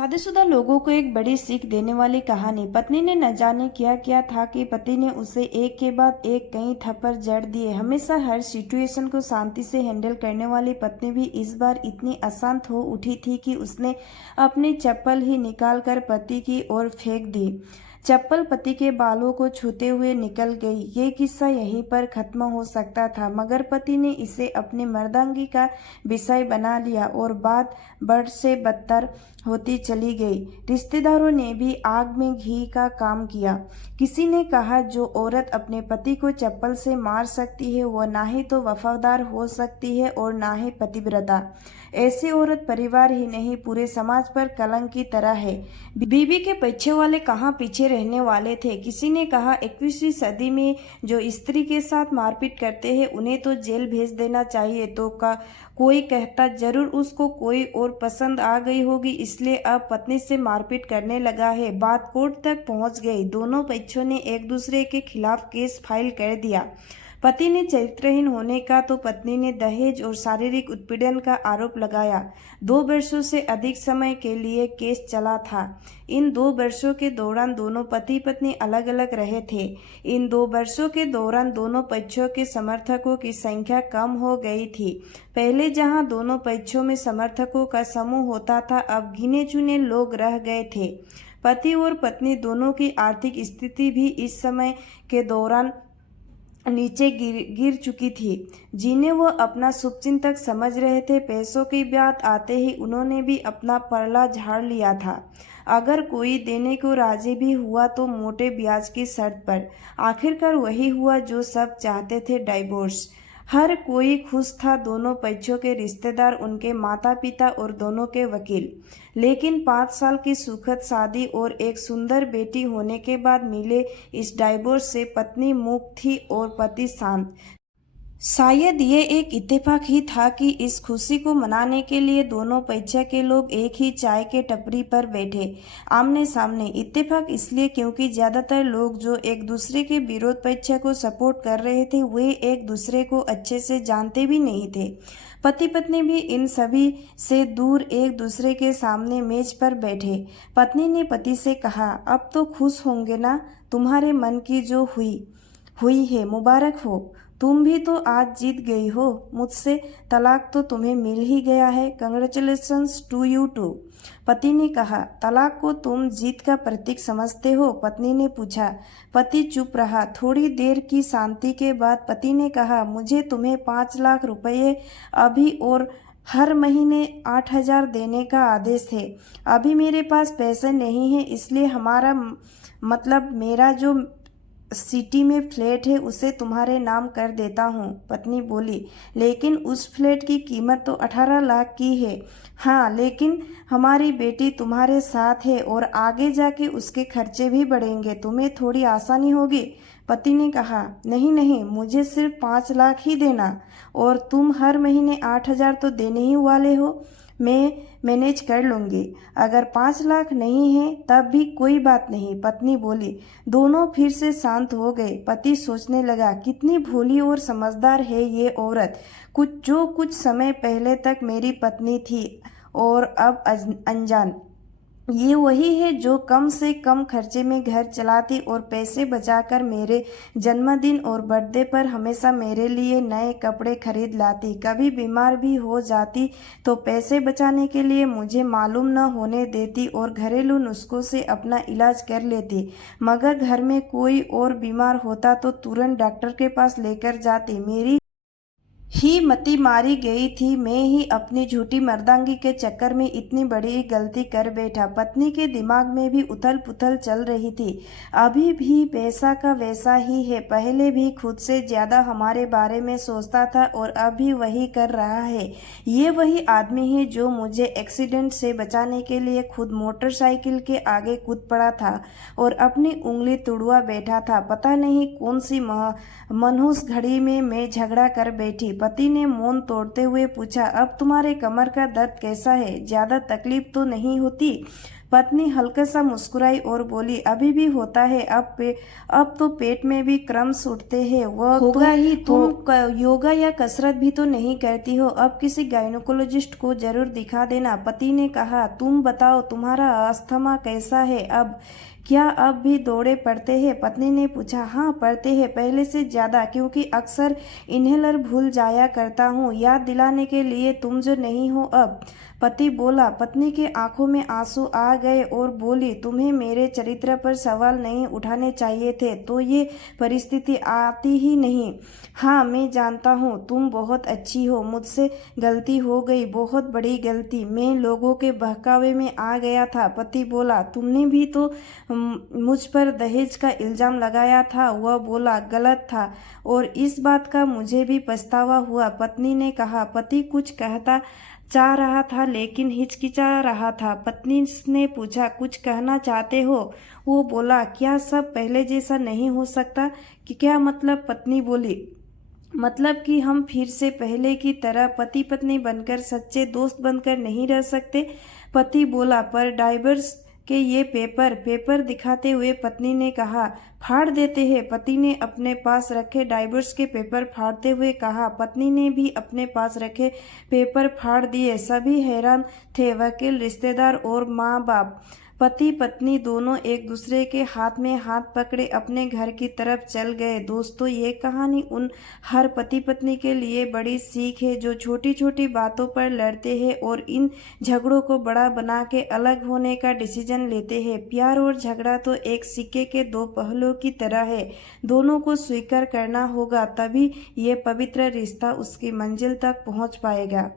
शादीशुदा लोगों को एक बड़ी सीख देने वाली कहानी। पत्नी ने न जाने क्या किया था कि पति ने उसे एक के बाद एक कई थप्पड़ जड़ दिए। हमेशा हर सिचुएशन को शांति से हैंडल करने वाली पत्नी भी इस बार इतनी अशांत हो उठी थी कि उसने अपनी चप्पल ही निकालकर पति की ओर फेंक दी। चप्पल पति के बालों को छूते हुए निकल गई। ये किस्सा यहीं पर खत्म हो सकता था, मगर पति ने इसे अपनी मर्दांगी का विषय बना लिया और बात बढ़ से बदतर होती चली गई। रिश्तेदारों ने भी आग में घी का काम किया। किसी ने कहा, जो औरत अपने पति को चप्पल से मार सकती है वो ना ही तो वफादार हो सकती है और ना ही पतिव्रता। ऐसी औरत परिवार ही नहीं पूरे समाज पर कलंक की तरह है। बीवी के पीछे वाले कहाँ पीछे रहने वाले थे। किसी ने कहा, 21वीं सदी में जो स्त्री के साथ मारपीट करते हैं उन्हें तो जेल भेज देना चाहिए। तो कोई कहता, जरूर उसको कोई और पसंद आ गई होगी इसलिए अब पत्नी से मारपीट करने लगा है। बात कोर्ट तक पहुंच गई। दोनों पक्षों ने एक दूसरे के खिलाफ केस फाइल कर दिया। पति ने चरित्रहीन होने का तो पत्नी ने दहेज और शारीरिक उत्पीड़न का आरोप लगाया। 2 वर्षों से अधिक समय के लिए केस चला था। इन 2 वर्षों के दौरान दोनों पति पत्नी अलग अलग रहे थे। इन 2 वर्षों के दौरान दोनों पक्षों के समर्थकों की संख्या कम हो गई थी। पहले जहां दोनों पक्षों में समर्थकों का समूह होता था, अब गिने चुने लोग रह गए थे। पति और पत्नी दोनों की आर्थिक स्थिति भी इस समय के दौरान नीचे गिर चुकी थी, जिन्हें वो अपना शुभचिंतक समझ रहे थे। पैसों की बात आते ही उन्होंने भी अपना परला झाड़ लिया था। अगर कोई देने को राजी भी हुआ तो मोटे ब्याज की शर्त पर। आखिरकार वही हुआ जो सब चाहते थे, डाइवोर्स। हर कोई खुश था, दोनों पक्षों के रिश्तेदार, उनके माता पिता और दोनों के वकील। लेकिन 5 साल की सुखद शादी और एक सुंदर बेटी होने के बाद मिले इस डाइवोर्स से पत्नी मूक थी और पति शांत। शायद ये एक इत्तेफाक ही था कि इस खुशी को मनाने के लिए दोनों पक्ष के लोग एक ही चाय के टपरी पर बैठे, आमने सामने। इत्तेफाक इसलिए क्योंकि ज्यादातर लोग जो एक दूसरे के विरोध पक्ष को सपोर्ट कर रहे थे वे एक दूसरे को अच्छे से जानते भी नहीं थे। पति पत्नी भी इन सभी से दूर एक दूसरे के सामने मेज पर बैठे। पत्नी ने पति से कहा, अब तो खुश होंगे ना, तुम्हारे मन की जो हुई है मुबारक हो। तुम भी तो आज जीत गई हो, मुझसे तलाक तो तुम्हें मिल ही गया है। Congratulations to you too. पति ने कहा, तलाक को तुम जीत का प्रतीक समझते हो? पत्नी ने पूछा। पति चुप रहा। थोड़ी देर की शांति के बाद पति ने कहा, मुझे तुम्हें 5 लाख रुपए अभी और हर महीने 8,000 देने का आदेश है। अभी मेरे पास पैसे नहीं है, इसलिए हमारा मतलब मेरा जो सिटी में फ्लैट है उसे तुम्हारे नाम कर देता हूँ। पत्नी बोली, लेकिन उस फ्लैट की कीमत तो 18 लाख की है। हाँ, लेकिन हमारी बेटी तुम्हारे साथ है और आगे जाके उसके खर्चे भी बढ़ेंगे, तुम्हें थोड़ी आसानी होगी। पति ने कहा, नहीं नहीं, मुझे सिर्फ 5 लाख ही देना और तुम हर महीने 8,000 तो देने ही वाले हो। मैं मैनेज कर लूँगी। अगर 5 लाख नहीं है तब भी कोई बात नहीं, पत्नी बोली। दोनों फिर से शांत हो गए। पति सोचने लगा, कितनी भोली और समझदार है ये औरत। कुछ समय पहले तक मेरी पत्नी थी और अब अनजान। ये वही है जो कम से कम खर्चे में घर चलाती और पैसे बचाकर मेरे जन्मदिन और बर्थडे पर हमेशा मेरे लिए नए कपड़े खरीद लाती। कभी बीमार भी हो जाती तो पैसे बचाने के लिए मुझे मालूम न होने देती और घरेलू नुस्खों से अपना इलाज कर लेती। मगर घर में कोई और बीमार होता तो तुरंत डॉक्टर के पास लेकर जाती। मेरी ही मती मारी गई थी। मैं ही अपनी झूठी मर्दांगी के चक्कर में इतनी बड़ी गलती कर बैठा। पत्नी के दिमाग में भी उथल पुथल चल रही थी। अभी भी वैसा का वैसा ही है। पहले भी खुद से ज्यादा हमारे बारे में सोचता था और अभी वही कर रहा है। ये वही आदमी है जो मुझे एक्सीडेंट से बचाने के लिए खुद मोटरसाइकिल के आगे कूद पड़ा था और अपनी उंगली तुड़वा बैठा था। पता नहीं कौन सी मनहूस घड़ी में मैं झगड़ा कर बैठी। पति ने मौन तोड़ते हुए पूछा, अब तुम्हारे कमर का दर्द कैसा है? ज्यादा तकलीफ तो नहीं होती? पत्नी हल्का सा मुस्कुराई और बोली, अभी भी होता है, अब तो पेट में भी क्रम्स उठते हैं। वह होगा ही, तुम योगा या कसरत भी तो नहीं करती हो, अब किसी गायनोकोलॉजिस्ट को जरूर दिखा देना। पति ने कहा, तुम बताओ तुम्हारा अस्थमा कैसा है अब, क्या अब भी दौरे पड़ते हैं? पत्नी ने पूछा। हाँ पड़ते हैं, पहले से ज्यादा, क्योंकि अक्सर इन्हेलर भूल जाया करता हूँ, याद दिलाने के लिए तुम जो नहीं हो अब। पति बोला। पत्नी के आंखों में आंसू आ गए और बोली, तुम्हें मेरे चरित्र पर सवाल नहीं उठाने चाहिए थे तो ये परिस्थिति आती ही नहीं। हाँ मैं जानता हूँ तुम बहुत अच्छी हो, मुझसे गलती हो गई, बहुत बड़ी गलती, मैं लोगों के बहकावे में आ गया था। पति बोला, तुमने भी तो मुझ पर दहेज का इल्जाम लगाया था। वह बोला, गलत था और इस बात का मुझे भी पछतावा हुआ। पत्नी ने कहा। पति कुछ कहता चाह रहा था लेकिन हिचकिचा रहा था। पत्नी ने पूछा, कुछ कहना चाहते हो? वो बोला, क्या सब पहले जैसा नहीं हो सकता? कि क्या मतलब? पत्नी बोली, मतलब कि हम फिर से पहले की तरह पति पत्नी बनकर, सच्चे दोस्त बनकर नहीं रह सकते? पति बोला, पर डाइवर्स के ये पेपर दिखाते हुए पत्नी ने कहा, फाड़ देते हैं। पति ने अपने पास रखे डाइवर्स के पेपर फाड़ते हुए कहा। पत्नी ने भी अपने पास रखे पेपर फाड़ दिए। सभी हैरान थे, वकील, रिश्तेदार और माँ बाप। पति पत्नी दोनों एक दूसरे के हाथ में हाथ पकड़े अपने घर की तरफ चल गए। दोस्तों, ये कहानी उन हर पति पत्नी के लिए बड़ी सीख है जो छोटी छोटी बातों पर लड़ते हैं और इन झगड़ों को बड़ा बना के अलग होने का डिसीजन लेते हैं। प्यार और झगड़ा तो एक सिक्के के दो पहलुओं की तरह है, दोनों को स्वीकार करना होगा, तभी ये पवित्र रिश्ता उसकी मंजिल तक पहुंच पाएगा।